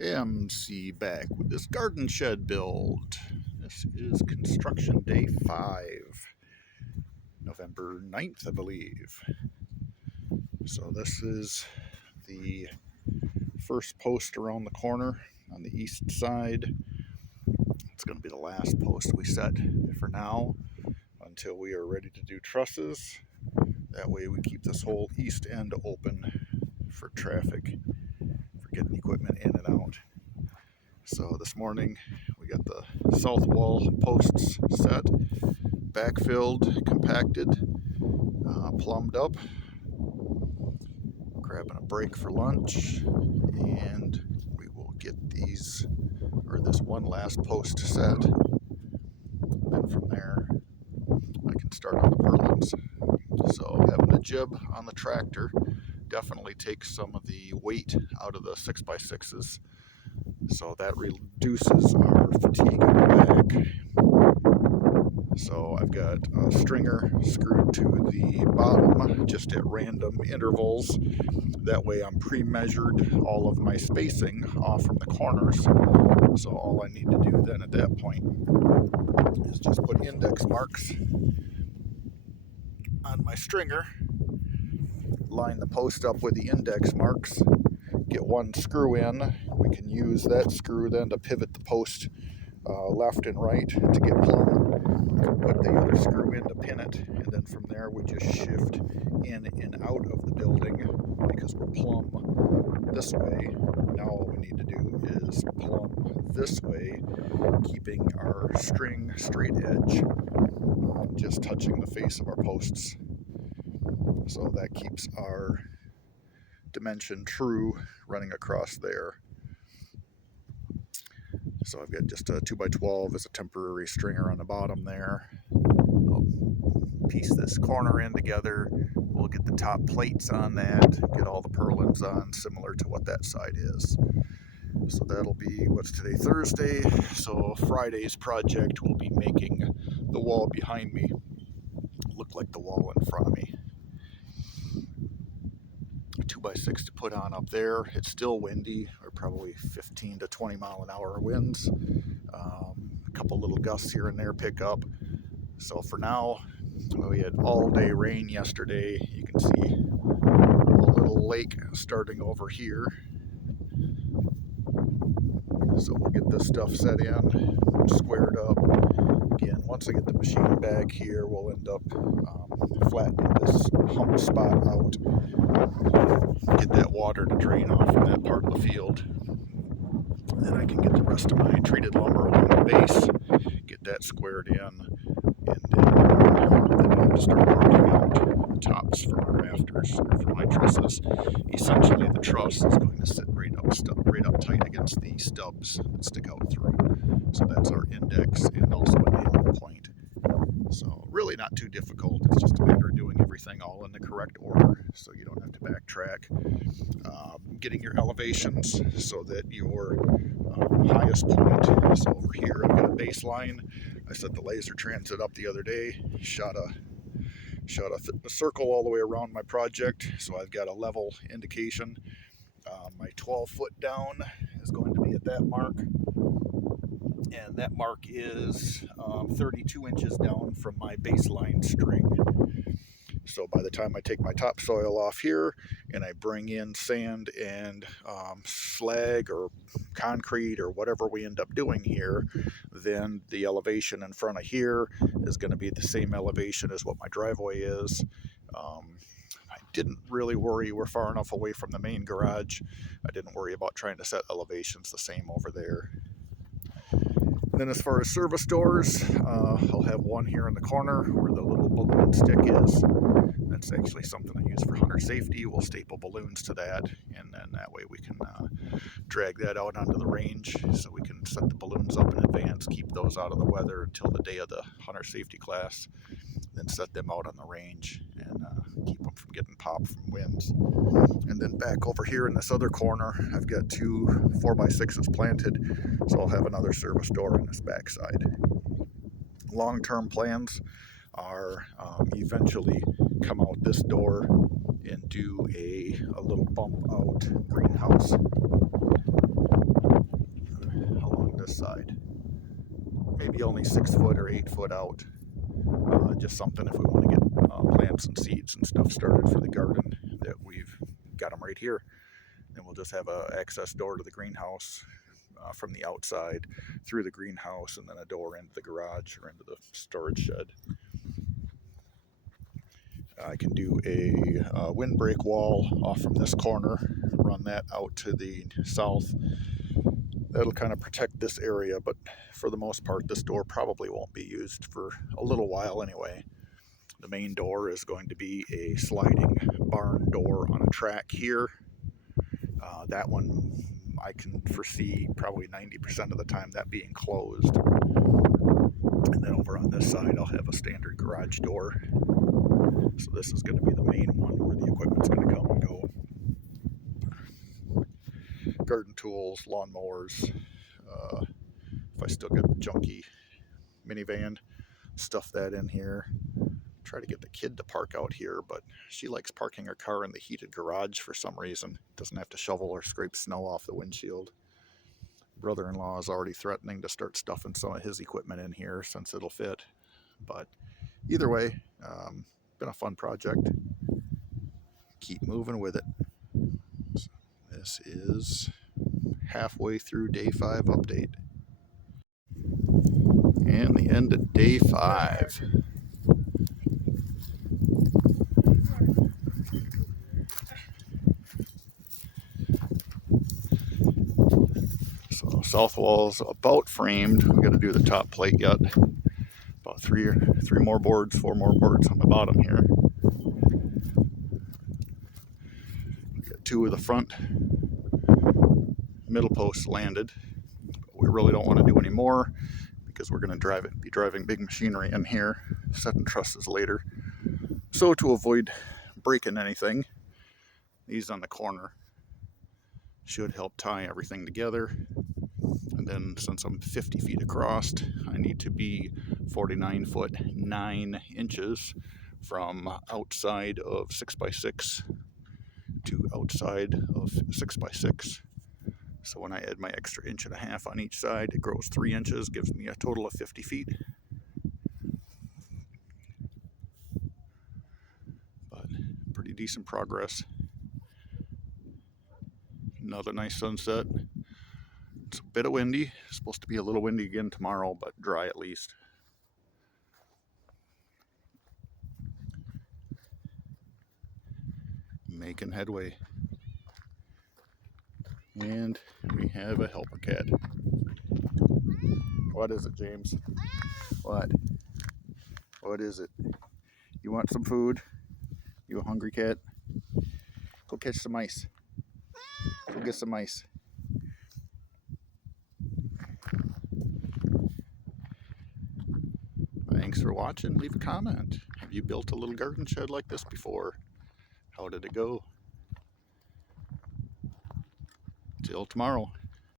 MC back with this garden shed build. This is construction day 5, November 9th, I believe. So this is the first post around the corner on the east side. It's going to be the last post we set for now until we are ready to do trusses. That way we keep this whole east end open for traffic, for getting equipment in and out. So this morning we got the south wall posts set, backfilled, compacted, plumbed up, grabbing a break for lunch, and we will get this one last post set. Then from there I can start on the purlins. So having a jib on the tractor definitely takes some of the weight out of the 6x6s. So that reduces our fatigue in the back. So I've got a stringer screwed to the bottom just at random intervals. That way I'm pre-measured all of my spacing off from the corners. So all I need to do then at that point is just put index marks on my stringer, line the post up with the index marks, get one screw in. We can use that screw then to pivot the post left and right to get plumb, put the other screw in to pin it, and then from there we just shift in and out of the building because we're plumb this way. Now all we need to do is plumb this way, keeping our string straight edge, just touching the face of our posts. So that keeps our dimension true running across there. So I've got just a 2x12 as a temporary stringer on the bottom there. I'll piece this corner in together. We'll get the top plates on that, get all the purlins on, similar to what that side is. So that'll be, what's today, Thursday. So Friday's project will be making the wall behind me look like the wall in front of me. 2x6 to put on up there. It's still windy, or probably 15 to 20 mile an hour winds. A couple little gusts here and there pick up. So for now, we had all day rain yesterday. You can see a little lake starting over here. So we'll get this stuff set in, squared up. Again, once I get the machine back here, we'll end up flattening this hump spot out, get that water to drain off from that part of the field. And then I can get the rest of my treated lumber along the base, get that squared in, and then I need to start working out tops for my rafters, or for my trusses. Essentially, the truss is going to sit right up tight against the stubs that stick out through. So that's our index and also a nailing point. So really not too difficult. It's just a matter of doing everything all in the correct order so you don't have to backtrack. Getting your elevations so that your highest point is over here. I've got a baseline. I set the laser transit up the other day, shot a circle all the way around my project, so I've got a level indication. My 12-foot down is going to be at that mark, and that mark is 32 inches down from my baseline string. So by the time I take my topsoil off here and I bring in sand and slag or concrete or whatever we end up doing here, then the elevation in front of here is going to be the same elevation as what my driveway is. I didn't really worry. We're far enough away from the main garage. I didn't worry about trying to set elevations the same over there. Then as far as service doors, I'll have one here in the corner where the little balloon stick is. That's actually something I use for hunter safety. We'll staple balloons to that, and then that way we can drag that out onto the range, so we can set the balloons up in advance, keep those out of the weather until the day of the hunter safety class, then set them out on the range and keep them from getting popped from winds. And then back over here in this other corner, I've got 2 4x6s planted, so I'll have another service door on this backside. Long-term plans are eventually come out this door and do a little bump out greenhouse. only 6 foot or 8 foot out. Just something if we want to get plants and seeds and stuff started for the garden, that we've got them right here. And we'll just have a access door to the greenhouse from the outside through the greenhouse, and then a door into the garage or into the storage shed. I can do a windbreak wall off from this corner, run that out to the south. That'll kind of protect this area, but for the most part, this door probably won't be used for a little while anyway. The main door is going to be a sliding barn door on a track here. That one I can foresee probably 90% of the time that being closed. And then over on this side, I'll have a standard garage door. So this is going to be the main one where the equipment's going to come and go. Garden tools, lawnmowers. If I still got the junky minivan, stuff that in here. Try to get the kid to park out here, but she likes parking her car in the heated garage for some reason. Doesn't have to shovel or scrape snow off the windshield. Brother-in-law is already threatening to start stuffing some of his equipment in here since it'll fit. But either way, been a fun project. Keep moving with it. So this is halfway through day 5 update. And the end of day 5. So south wall's about framed. We got to do the top plate yet. About three more boards, 4 more boards on the bottom here. We got 2 of the front middle posts landed. We really don't want to do any more because we're going to be driving big machinery in here, setting trusses later. So to avoid breaking anything, these on the corner should help tie everything together. And then since I'm 50 feet across, I need to be 49 foot 9 inches from outside of 6x6 to outside of 6x6. So when I add my extra 1.5 inches on each side, it grows 3 inches, gives me a total of 50 feet. But pretty decent progress. Another nice sunset. It's a bit of windy. It's supposed to be a little windy again tomorrow, but dry at least. Making headway. And we have a helper cat. What is it, James? What? What is it? You want some food? You a hungry cat? Go catch some mice. Go get some mice. Thanks for watching. Leave a comment. Have you built a little garden shed like this before? How did it go? Till tomorrow.